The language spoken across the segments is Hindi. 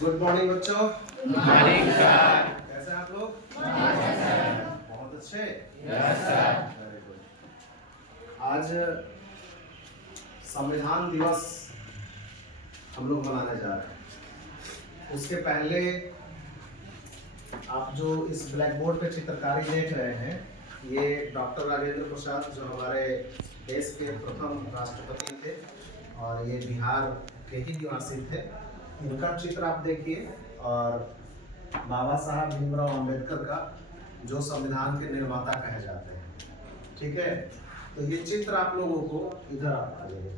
गुड मॉर्निंग बच्चों। Good morning sir. कैसे हैं आप लोग? बहुत अच्छे। Yes sir. Very good. आज संविधान दिवस हम लोग मनाने जा रहे हैं। उसके पहले आप जो इस ब्लैक बोर्ड पे चित्रकारी देख रहे हैं, ये डॉक्टर राजेंद्र प्रसाद जो हमारे देश के प्रथम राष्ट्रपति थे और ये बिहार के ही निवासी थे, इनका चित्र आप देखिए। और बाबा साहब भीमराव अंबेडकर का, जो संविधान के निर्माता कहे जाते हैं। ठीक है, तो ये चित्र आप लोगों को इधर आप आइए,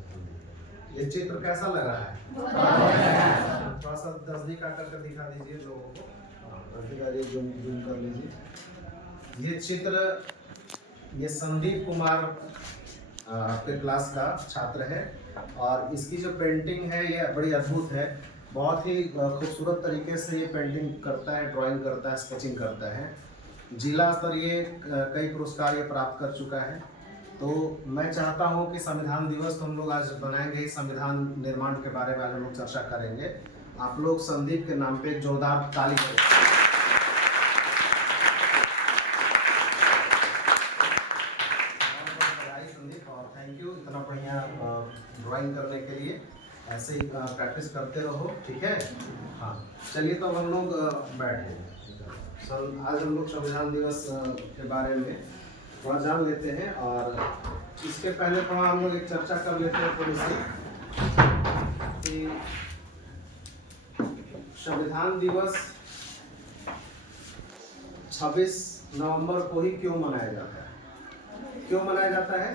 ये चित्र कैसा लग रहा है? थोड़ा सा नजदीक आकर दिखा दीजिए लोगों को। अधिकारी जूम कर लीजिए। ये चित्र, ये संदीप कुमार आपके क्लास का छात्र है और इसकी जो पेंटिंग है ये बड़ी अद्भुत है। बहुत ही खूबसूरत तरीके से ये पेंटिंग करता है, ड्राइंग करता है, स्केचिंग करता है। जिला स्तरीय कई पुरस्कार ये प्राप्त कर चुका है। तो मैं चाहता हूँ कि संविधान दिवस तो हम लोग आज बनाएंगे, संविधान निर्माण के बारे में आज हम लोग चर्चा करेंगे। आप लोग संदीप के नाम पे एक जोरदार ताली करें। संदीप, और थैंक यू इतना बढ़िया ड्राइंग करने के लिए। ऐसे ही प्रैक्टिस करते रहो, ठीक है? हाँ, चलिए तो हम लोग बैठे। आज हम लोग संविधान दिवस के बारे में थोड़ा जान लेते हैं और इसके पहले थोड़ा हम लोग एक चर्चा कर लेते हैं थोड़ी सी कि संविधान दिवस 26 नवंबर को ही क्यों मनाया जाता है? क्यों मनाया जाता है?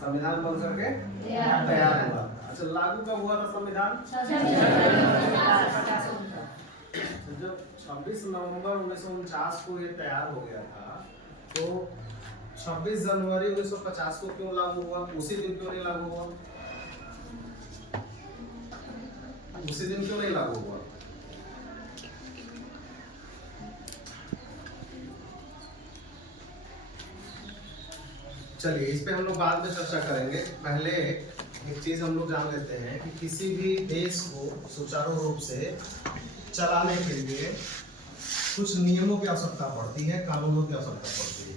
संविधान बन करके तैयार हुआ। अच्छा, लागू कब हुआ था संविधान? जब 26 नवंबर 1949 को ये तैयार हो गया था, तो 26 जनवरी 1950 को क्यों लागू हुआ? उसी दिन क्यों नहीं लागू हुआ? उसी दिन क्यों नहीं लागू हुआ? चलिए, इस पे हम लोग बाद में चर्चा करेंगे। पहले एक चीज हम लोग जान लेते हैं कि किसी भी देश को सुचारू रूप से चलाने के लिए कुछ नियमों की आवश्यकता पड़ती है, कानूनों की आवश्यकता पड़ती है।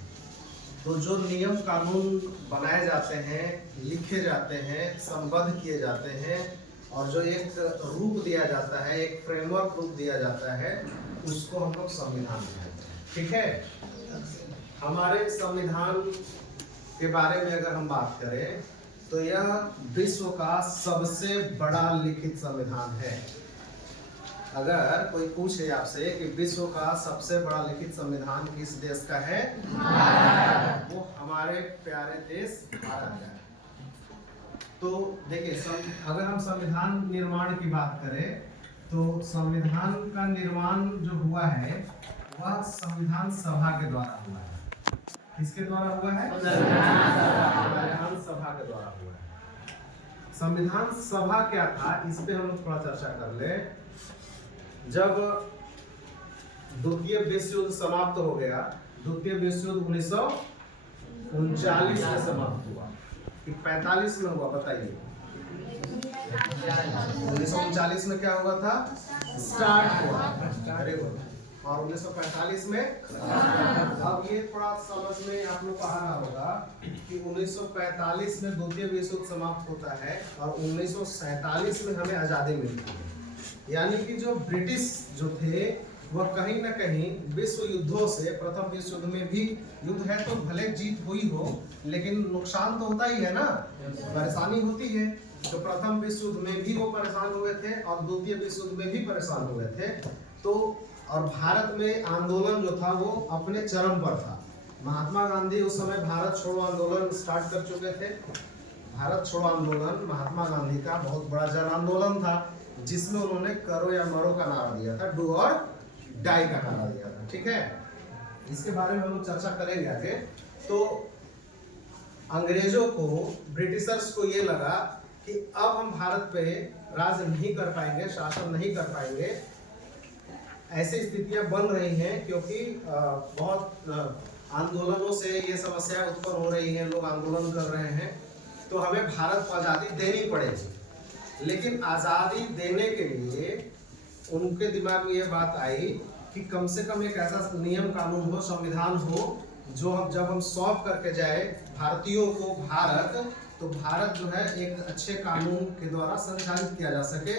तो जो नियम कानून बनाए जाते हैं, लिखे जाते हैं, संबद्ध किए जाते हैं और जो एक रूप दिया जाता है, एक फ्रेमवर्क रूप दिया जाता है, उसको हम लोग संविधान कहते हैं। ठीक है? हमारे संविधान के बारे में अगर हम बात करें तो यह विश्व का सबसे बड़ा लिखित संविधान है। अगर कोई पूछे आपसे कि विश्व का सबसे बड़ा लिखित संविधान किस देश का है, वो हमारे प्यारे देश भारत का है। तो देखिए, अगर हम संविधान निर्माण की बात करें तो संविधान का निर्माण जो हुआ है वह संविधान सभा के द्वारा हुआ है। किसके द्वारा हुआ है? संविधान सभा के द्वारा हुआ है। संविधान सभा क्या था, इस पे हम लोग थोड़ा चर्चा कर ले। जब द्वितीय विश्व युद्ध समाप्त हो गया, द्वितीय विश्व युद्ध 1939 में समाप्त हुआ कि 45 में हुआ? बताइए। 1939 में क्या हुआ था? स्टार्ट हुआ। अरे वो, और 1945 में अब ये थोड़ा समझ में आप लोग को आ रहा होगा कि 1945 में द्वितीय विश्व युद्ध समाप्त होता है और 1947 में हमें आजादी मिलती है। यानी कि जो ब्रिटिश जो थे वह कहीं ना कहीं विश्व युद्धों से, प्रथम विश्व युद्ध में भी युद्ध है तो भले जीत हुई हो, लेकिन नुकसान तो होता ही है ना, परेशानी होती है। तो प्रथम विश्व युद्ध में भी वो परेशान हुए थे और द्वितीय विश्व युद्ध में भी परेशान हुए थे। तो और भारत में आंदोलन जो था वो अपने चरम पर था। महात्मा गांधी उस समय भारत छोड़ो आंदोलन स्टार्ट कर चुके थे। भारत छोड़ो आंदोलन महात्मा गांधी का बहुत बड़ा जन आंदोलन था, जिसमें उन्होंने करो या मरो का नारा दिया था, डू और डाई का नारा दिया था। ठीक है, इसके बारे में हम लोग चर्चा करेंगे आगे। तो अंग्रेजों को, ब्रिटिशर्स को ये लगा कि अब हम भारत पे राज नहीं कर पाएंगे, शासन नहीं कर पाएंगे। ऐसी स्थितियां बन रही हैं क्योंकि बहुत आंदोलनों से ये समस्या उत्पन्न हो रही है, लोग आंदोलन कर रहे हैं। तो हमें भारत को आज़ादी देनी पड़ेगी। लेकिन आज़ादी देने के लिए उनके दिमाग में ये बात आई कि कम से कम एक ऐसा नियम कानून हो, संविधान हो, जो जब हम सौंप करके जाए भारतीयों को भारत, तो भारत जो है एक अच्छे कानून के द्वारा संचालित किया जा सके।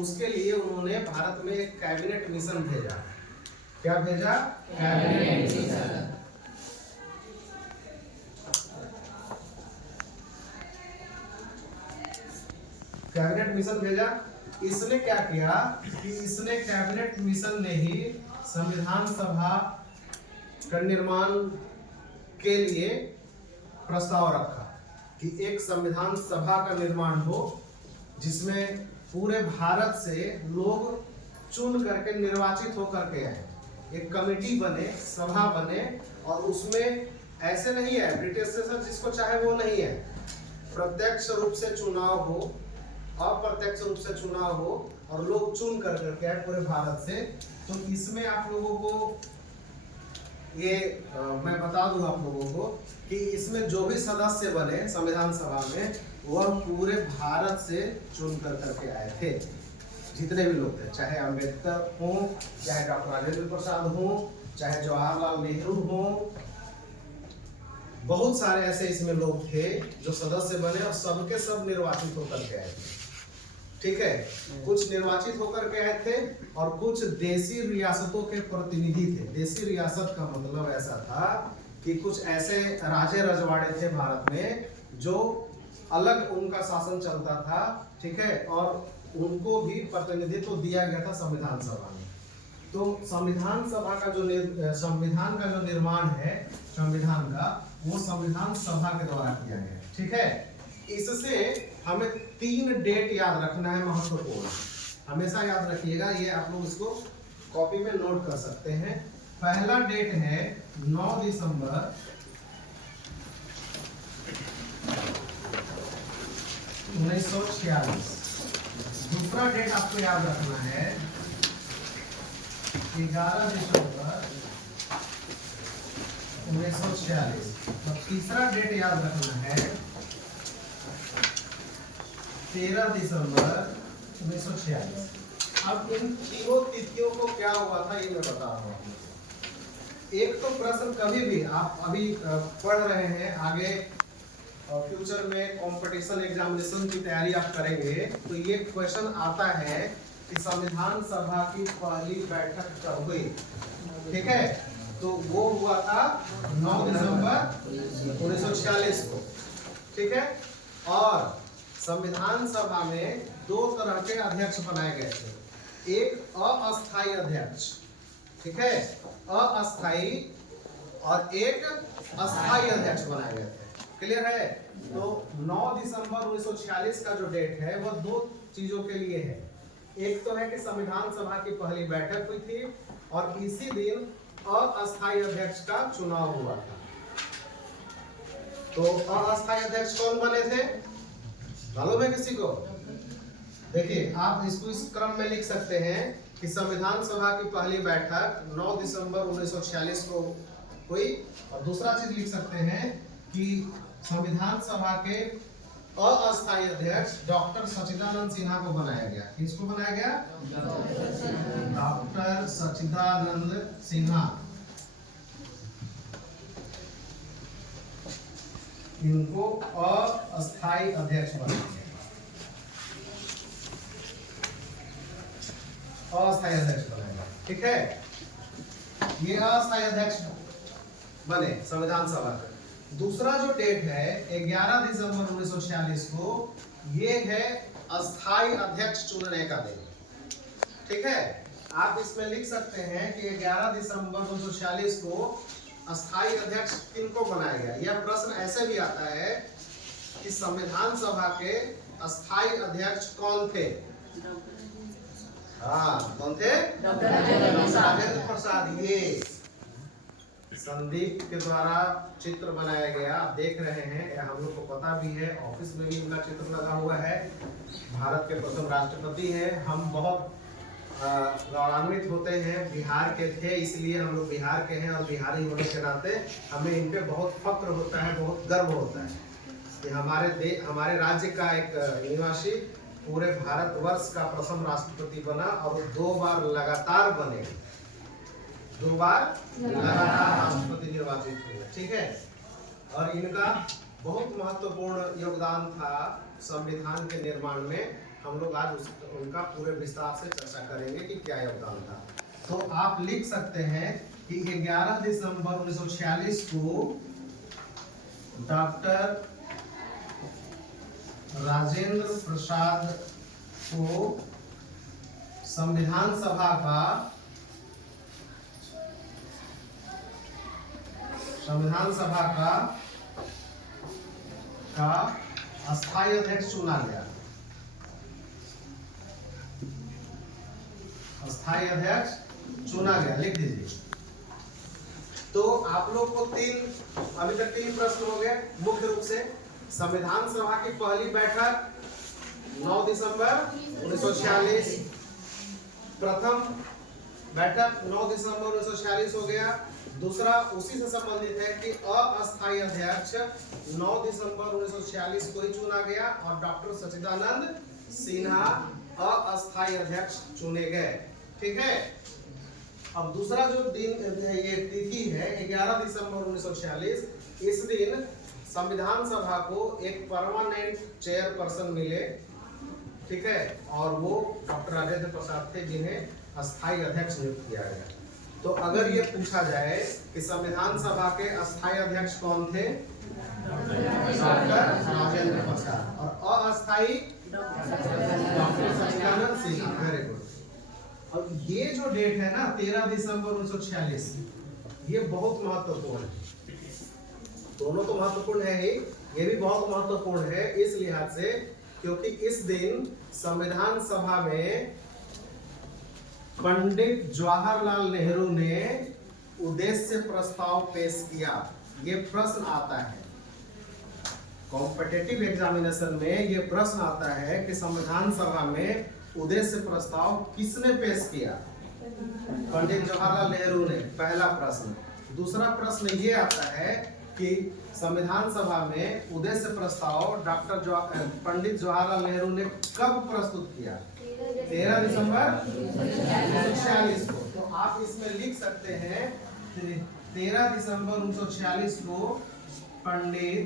उसके लिए उन्होंने भारत में एक कैबिनेट मिशन भेजा। क्या भेजा? Cabinet mission. कैबिनेट मिशन भेजा। इसने क्या किया कि इसने कैबिनेट मिशन ने ही संविधान सभा का निर्माण के लिए प्रस्ताव रखा कि एक संविधान सभा का निर्माण हो, जिसमें पूरे भारत से लोग चुन करके निर्वाचित होकर के आए, एक कमेटी बने, सभा बने, और उसमें ऐसे नहीं है ब्रिटिश से जिसको चाहे वो नहीं है, प्रत्यक्ष रूप से चुनाव हो, अप्रत्यक्ष रूप से चुनाव हो, और लोग चुन कर करके आए पूरे भारत से। तो इसमें आप लोगों को ये मैं बता दूं आप लोगों को कि इसमें जो भी सदस्य बने संविधान सभा में, वह पूरे भारत से चुन कर करके आए थे। जितने भी लोग थे, चाहे अम्बेडकर हो, चाहे डॉक्टर राजेंद्र प्रसाद हो, चाहे जवाहरलाल नेहरू हो, बहुत सारे ऐसे इसमें लोग थे जो सदस्य बने और सबके सब निर्वाचित होकर के आए थे। ठीक है, कुछ निर्वाचित होकर के आए थे और कुछ देशी रियासतों के प्रतिनिधि थे। देशी रियासत का मतलब ऐसा था कि कुछ ऐसे राजे रजवाड़े थे भारत में जो अलग उनका शासन चलता था। ठीक है, और उनको भी प्रतिनिधित्व दिया गया था संविधान सभा में। तो संविधान सभा का जो संविधान का जो निर्माण है संविधान का, वो संविधान सभा के द्वारा किया गया। ठीक है, इससे हमें 3 डेट याद रखना है, महत्वपूर्ण, हमेशा याद रखिएगा। ये आप लोग इसको कॉपी में नोट कर सकते हैं। पहला डेट है 9 दिसंबर 1946। दूसरा डेट आपको याद रखना है 11 दिसंबर 1946। और तीसरा डेट याद रखना है 13 दिसंबर 1946। अब इन तीनों तिथियों को क्या हुआ था ये मैं बता रहा हूँ। एक तो प्रश्न कभी भी आप अभी पढ़ रहे हैं, आगे फ्यूचर में कंपटीशन एग्जामिनेशन की तैयारी आप करेंगे, तो ये क्वेश्चन आता है कि संविधान सभा की पहली बैठक कब हुई। ठीक है, तो वो हुआ था 9 दिसंबर 1946 को। ठीक है, और संविधान सभा में 2 तरह के अध्यक्ष बनाए गए थे, एक अस्थायी अध्यक्ष, ठीक है, अस्थायी, और एक अस्थायी अध्यक्ष बनाए गए थे। क्लियर है? तो 9 दिसंबर 1946 का जो डेट है वह 2 चीजों के लिए है। एक तो है कि संविधान सभा की पहली बैठक हुई थी और इसी दिन अस्थायी अध्यक्ष का चुनाव हुआ था। तो अस्थायी अध्यक्ष कौन बने थे मालूम है किसी को? देखिए, आप इसको इस क्रम में लिख सकते हैं कि संविधान सभा की पहली बैठक 9 दिसंबर 1946 को हुई, और दूसरा चीज लिख सकते हैं कि संविधान सभा के अस्थायी अध्यक्ष डॉक्टर सच्चिदानंद सिन्हा को बनाया गया। किसको बनाया गया? डॉक्टर सच्चिदानंद सिन्हा। इनको अस्थायी अध्यक्ष बनाया गया। अस्थायी अध्यक्ष बनाया गया। ठीक है, ये अस्थायी अध्यक्ष बने संविधान सभा का। दूसरा जो डेट है 11 दिसंबर 1946 को, ये है अस्थायी अध्यक्ष चुनने का दिन। ठीक है, आप इसमें लिख सकते हैं कि 11 दिसंबर 1946 को अस्थायी अध्यक्ष किनको बनाया गया। यह प्रश्न ऐसे भी आता है कि संविधान सभा के अस्थायी अध्यक्ष कौन थे? हाँ, कौन थे? डॉक्टर राजेंद्र प्रसाद। ये संदीप के द्वारा चित्र बनाया गया, आप देख रहे हैं, हम लोग को पता भी है, ऑफिस में भी इनका चित्र लगा हुआ है। भारत के प्रथम राष्ट्रपति हैं। हम बहुत गौरवान्वित होते हैं, बिहार के थे इसलिए हम लोग बिहार के हैं, और बिहारी होने के नाते हमें इन पे बहुत फक्र होता है, बहुत गर्व होता है। कि हमारे राज्य का एक निवासी पूरे भारतवर्ष का प्रथम राष्ट्रपति बना और 2 बार लगातार बने, 2 बार लगातार राष्ट्रपति निर्वाचित हुए। ठीक है, और इनका बहुत महत्वपूर्ण योगदान था संविधान के निर्माण में। हम लोग आज उनका पूरे विस्तार से चर्चा करेंगे कि क्या योगदान था। तो आप लिख सकते हैं कि 11 दिसंबर 1946 को डॉक्टर राजेंद्र प्रसाद को संविधान सभा का अस्थायी अध्यक्ष चुना गया। अस्थायी अध्यक्ष चुना गया, लिख दीजिए। तो आप लोग को अभी तक 3 प्रश्न हो गए मुख्य रूप से। संविधान सभा की पहली बैठक 9 दिसंबर 1946, प्रथम बैठक 9 दिसंबर 1946 हो गया। दूसरा उसी से संबंधित है कि अस्थायी अध्यक्ष 9 दिसंबर 1946 को ही चुना गया और डॉक्टर सच्चिदानंद सिन्हा अस्थायी अध्यक्ष चुने गए। ठीक है, अब दूसरा जो दिन ये तिथि है 11 दिसंबर 1946, इस दिन संविधान सभा को एक परमानेंट चेयरपर्सन मिले। ठीक है, और वो डॉक्टर राजेंद्र प्रसाद थे जिन्हें अस्थायी अध्यक्ष नियुक्त किया गया। तो अगर ये पूछा जाए कि संविधान सभा के अस्थायी अध्यक्ष कौन थे, डॉक्टर राजेंद्र प्रसाद, और अस्थायी doctor Sachchidananda Sinha. Very good. और ये जो डेट है ना 13 दिसंबर 1946, ये बहुत महत्वपूर्ण है। दोनों तो महत्वपूर्ण है ही, ये भी बहुत महत्वपूर्ण है इस लिहाज से क्योंकि इस दिन संविधान सभा में पंडित जवाहरलाल नेहरू ने उद्देश्य प्रस्ताव पेश किया। ये प्रश्न आता है कॉम्पिटिटिव एग्जामिनेशन में, ये प्रश्न आता है कि संविधान सभा में उद्देश्य प्रस्ताव किसने पेश किया? पंडित जवाहरलाल नेहरू ने, पहला प्रश्न। दूसरा प्रश्न ये आता है कि संविधान सभा में उद्देश्य प्रस्ताव डॉक्टर पंडित जवाहरलाल नेहरू ने कब प्रस्तुत किया? 13 दिसंबर 1946 को। तो आप इसमें लिख सकते हैं 13 दिसंबर 1946 को पंडित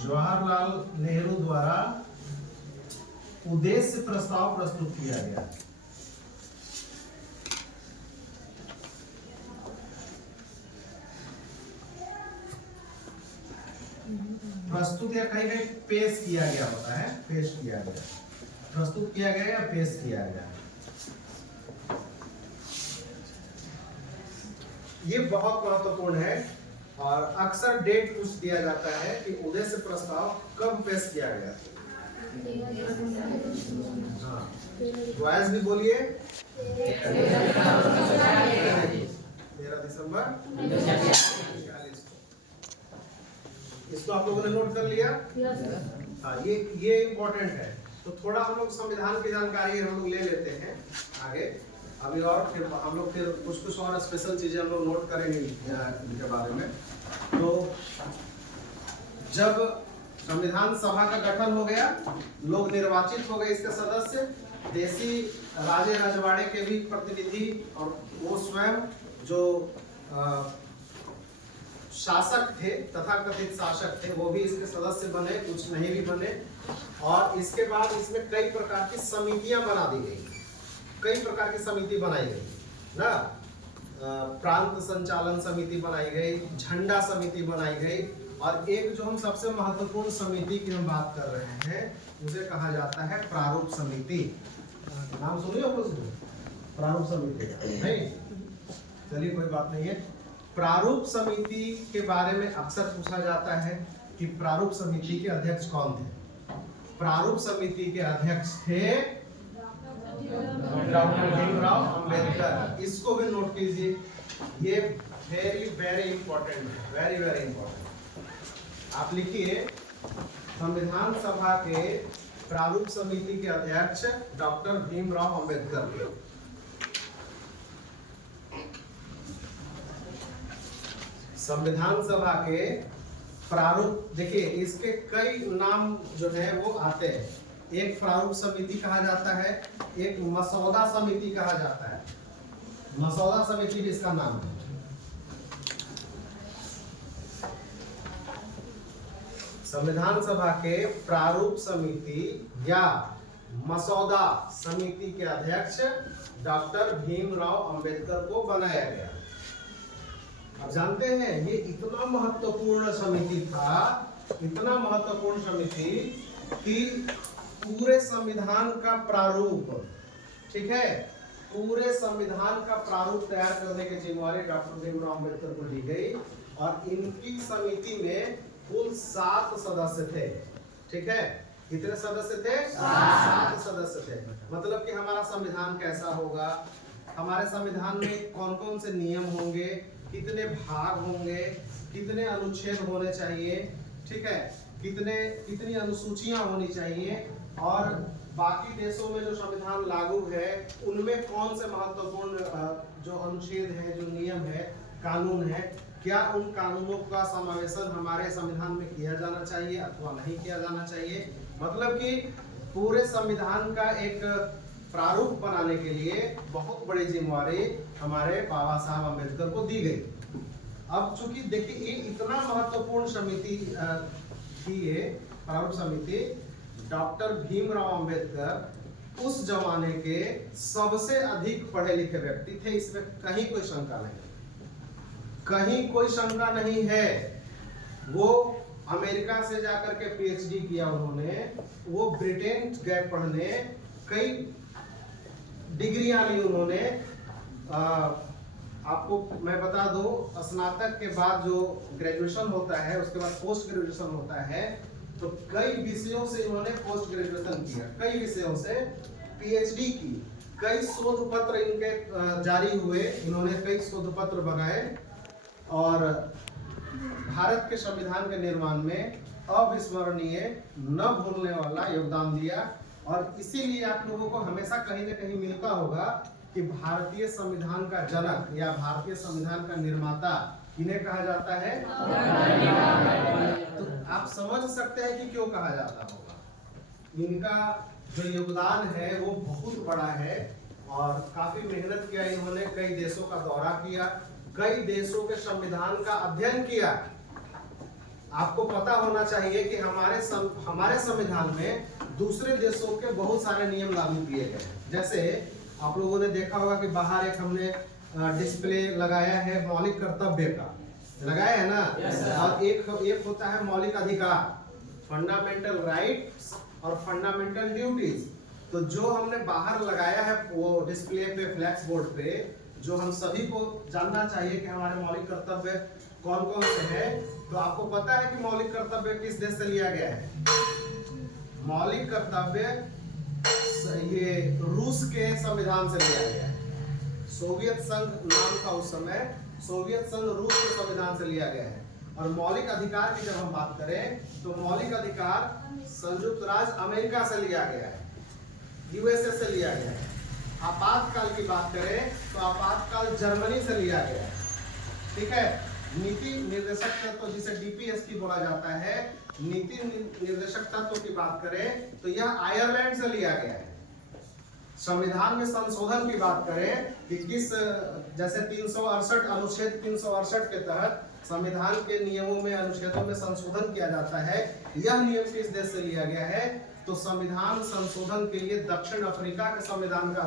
जवाहरलाल नेहरू द्वारा उद्देश्य प्रस्ताव प्रस्तुत किया गया। प्रस्तुत या कहीं कहीं पेश किया गया होता है, पेश किया गया, प्रस्तुत किया गया या पेश किया गया। ये बहुत महत्वपूर्ण है और अक्सर डेट पूछ दिया जाता है कि उद्देश्य प्रस्ताव कब पेश किया गया। हाँ, वॉइस भी बोलिए। 13 दिसंबर 1946। इसको आप लोगों ने नोट कर लिया? हाँ, ये इम्पोर्टेंट है। तो थोड़ा हम लोग संविधान की जानकारी हम लोग ले लेते हैं आगे अभी, और फिर हम लोग फिर कुछ और स्पेशल चीजें हम लोग नोट करेंगे इनके बारे में। तो जब संविधान सभा का गठन हो गया, लोग निर्वाचित हो गए इसके सदस्य, देसी राजे रजवाड़े के भी प्रतिनिधि और वो स्वयं जो शासक थे, तथाकथित शासक थे, वो भी इसके सदस्य बने, कुछ नहीं भी बने। और इसके बाद इसमें कई प्रकार की समितियां बना दी गई, कई प्रकार की समिति बनाई गई ना। प्रांत संचालन समिति बनाई गई, झंडा समिति बनाई गई, और एक जो हम सबसे महत्वपूर्ण समिति की हम बात कर रहे हैं उसे कहा जाता है प्रारूप समिति। नाम सुनिए आपने? प्रारूप समिति नहीं? चलिए कोई बात नहीं है। प्रारूप समिति के बारे में अक्सर पूछा जाता है कि प्रारूप समिति के अध्यक्ष कौन थे। प्रारूप समिति के अध्यक्ष थे डॉक्टर भीमराव अंबेडकर। इसको भी नोट कीजिए, ये वेरी इंपॉर्टेंट है, वेरी इंपॉर्टेंट। आप लिखिए संविधान सभा के प्रारूप समिति के अध्यक्ष डॉक्टर भीमराव अंबेडकर। संविधान सभा के प्रारूप, देखिए इसके कई नाम जो है वो आते हैं। एक प्रारूप समिति कहा जाता है, एक मसौदा समिति कहा जाता है। मसौदा समिति भी इसका नाम है। संविधान सभा के प्रारूप समिति या मसौदा समिति के अध्यक्ष डॉक्टर भीमराव अंबेडकर को बनाया गया। अब जानते हैं ये इतना महत्वपूर्ण समिति था, इतना महत्वपूर्ण समिति कि पूरे संविधान का प्रारूप, ठीक है, पूरे संविधान का प्रारूप तैयार करने की जिम्मेवारी डॉक्टर भीमराव अंबेडकर को दी गई। और इनकी समिति में कुल 7 सदस्य थे, ठीक है। कितने सदस्य थे? 7 सदस्य थे। मतलब कि हमारा संविधान कैसा होगा, हमारे संविधान में कौन कौन से नियम होंगे, कितने भाग होंगे, कितने अनुच्छेद होने चाहिए, ठीक है, कितनी अनुसूचियां होनी चाहिए, और बाकी देशों में जो संविधान लागू है उनमें कौन से महत्वपूर्ण जो अनुच्छेद है, जो नियम है, कानून है, क्या उन कानूनों का समावेशन हमारे संविधान में किया जाना चाहिए अथवा नहीं किया जाना चाहिए। मतलब कि पूरे संविधान का एक प्रारूप बनाने के लिए बहुत बड़ी जिम्मेवारी हमारे बाबा साहब अम्बेडकर को दी गई। अब चूंकि देखिए ये इतना महत्वपूर्ण समिति थी, ये प्रारूप समिति, डॉक्टर भीमराव अंबेडकर उस जमाने के सबसे अधिक पढ़े लिखे व्यक्ति थे, इसमें कहीं कोई शंका नहीं, कहीं कोई शंका नहीं है। वो अमेरिका से जाकर के पीएचडी किया उन्होंने, वो ब्रिटेन गए पढ़ने, कई डिग्रियां ली उन्होंने। आपको मैं बता दूं, स्नातक के बाद जो ग्रेजुएशन होता है उसके बाद पोस्ट ग्रेजुएशन होता है, तो कई विषयों से इन्होंने पोस्ट ग्रेजुएशन किया, कई विषयों से पीएचडी की, कई शोध पत्र इनके जारी हुए, इन्होंने कई शोध पत्र बनाए और भारत के संविधान के निर्माण में अविस्मरणीय, न भूलने वाला योगदान दिया। और इसीलिए आप लोगों को हमेशा कहीं न कहीं मिलता होगा कि भारतीय संविधान का जनक या भारतीय संविधान का निर्माता किन्हें कहा जाता है। तो आप समझ सकते हैं कि क्यों कहा जाता होगा। इनका जो योगदान है वो बहुत बड़ा है और काफी मेहनत किया इन्होंने, कई देशों का दौरा किया, कई देशों के संविधान का अध्ययन किया। आपको पता होना चाहिए कि हमारे संविधान में दूसरे देशों के बहुत सारे नियम लागू किए गए हैं। जैसे आप लोगों ने देखा होगा कि बाहर एक हमने डिस्प्ले लगाया है मौलिक कर्तव्य का, लगाया है ना। और एक होता है मौलिक अधिकार, फंडामेंटल राइट्स और फंडामेंटल ड्यूटीज। तो जो हमने बाहर लगाया है वो डिस्प्ले पे, फ्लैक्स बोर्ड पे, जो हम सभी को जानना चाहिए कि हमारे मौलिक कर्तव्य कौन कौन से हैं। तो आपको पता है कि मौलिक कर्तव्य किस देश से लिया गया है? मौलिक कर्तव्य ये रूस के संविधान से लिया गया है। सोवियत संघ नाम था उस समय, सोवियत संघ रूस के संविधान से लिया गया है। और मौलिक अधिकार की जब हम बात करें तो मौलिक अधिकार संयुक्त राज्य अमेरिका से लिया गया है, यूएसए से लिया गया है। आपातकाल की बात करें तो आपातकाल जर्मनी से लिया गया है, ठीक है। नीति निर्देशक तत्व जिसे डीपीएसपी बोला जाता है, नीति निर्देशक तत्व की बात करें तो यह आयरलैंड से लिया गया है। संविधान में संशोधन की बात करें कि किस, जैसे 368 अनुच्छेद 368 के तहत संविधान के नियमों में, अनुच्छेदों में संशोधन किया जाता है, यह नियम किस देश से लिया गया है? तो संविधान संशोधन के लिए दक्षिण अफ्रीका के संविधान का